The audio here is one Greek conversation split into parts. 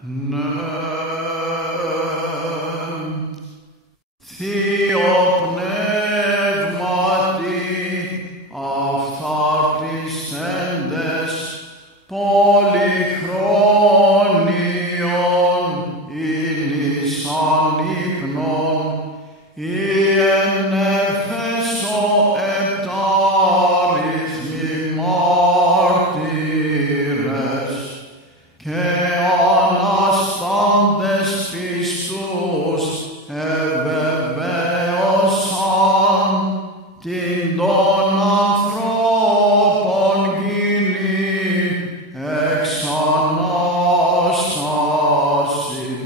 Ναι, Θείο Πνεύματι, αυθάρτησέντες πολυχρόνιον ήλισαν ύπνον, ή εν Εφέσω επτάριθμοι μάρτυρες, και αναστάντες πιστούς εβεβαίωσαν την των ανθρώπων γυνή εξ Ανάστασιν,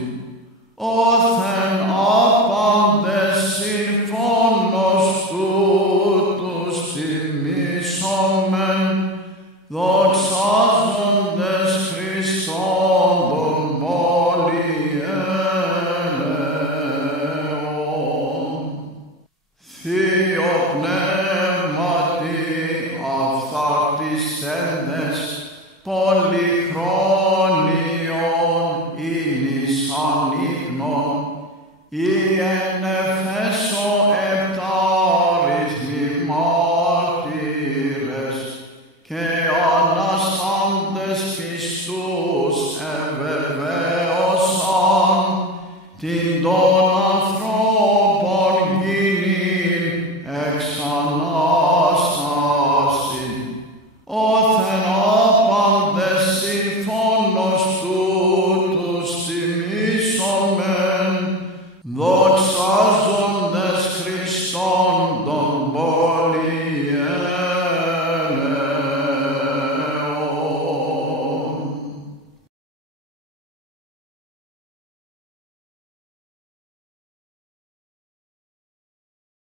όθεν άπαντες συμφώνος τούτους τιμήσομεν, δοξάζοντες Χριστόν τον πολυέλεον. Θείο Πνεύματι, αυθάρτησέντες πολυχρόνιον ήλισαν ύπνον, ή εν Εφέσω επτάριθμοι μάρτυρες, και αναστάντες πιστούς εβεβαίωσαν την